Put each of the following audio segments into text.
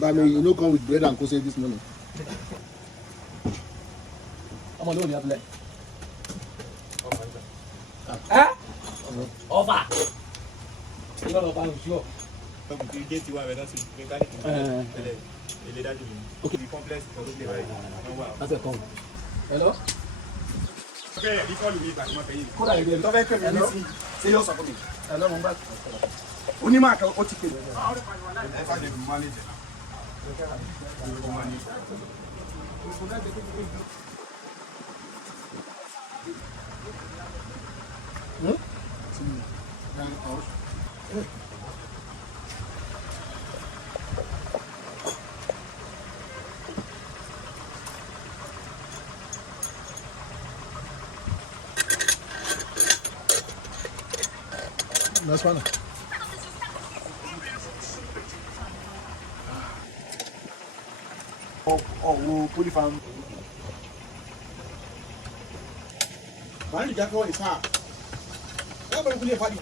Bami, you know, come with bread and kose this morning. I'm alone here, play. Huh? Offer. You don't know, I'm sure. You get you are that's mechanic. Okay. The complex. That's a call. Hello? Okay, you call me back. Could I get Hello? Say your support. Hello, Mumbai. Unimaka, what you can. Manage. That's fine. Oh, fully farm. Man, you can't go, it's hard. Nobody will leave for you.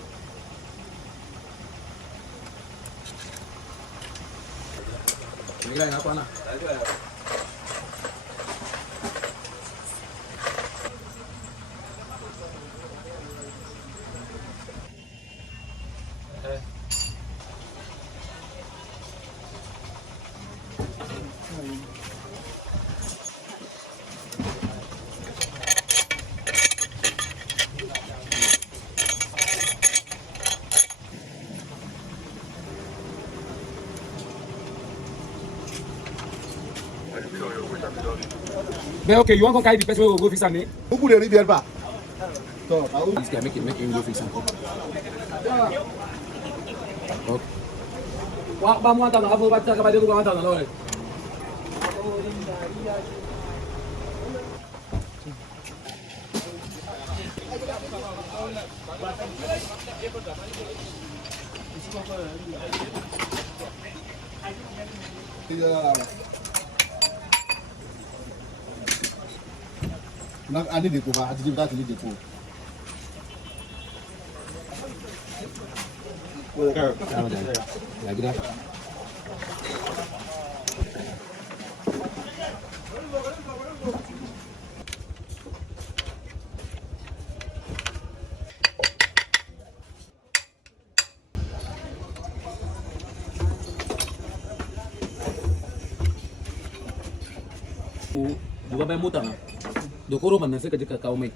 Nilai apa nak? But okay, you want to carry the person who will go fix me? Who could read the helper? So, This guy make him go fix him. Okay. Wah, ba mo tahu apa baca kepada tu kawan tahu nak. I need the cover. I did that. I need the cover. Lagi dah. Dua bayar mutar. Dokoro mana saya kerja kau mai.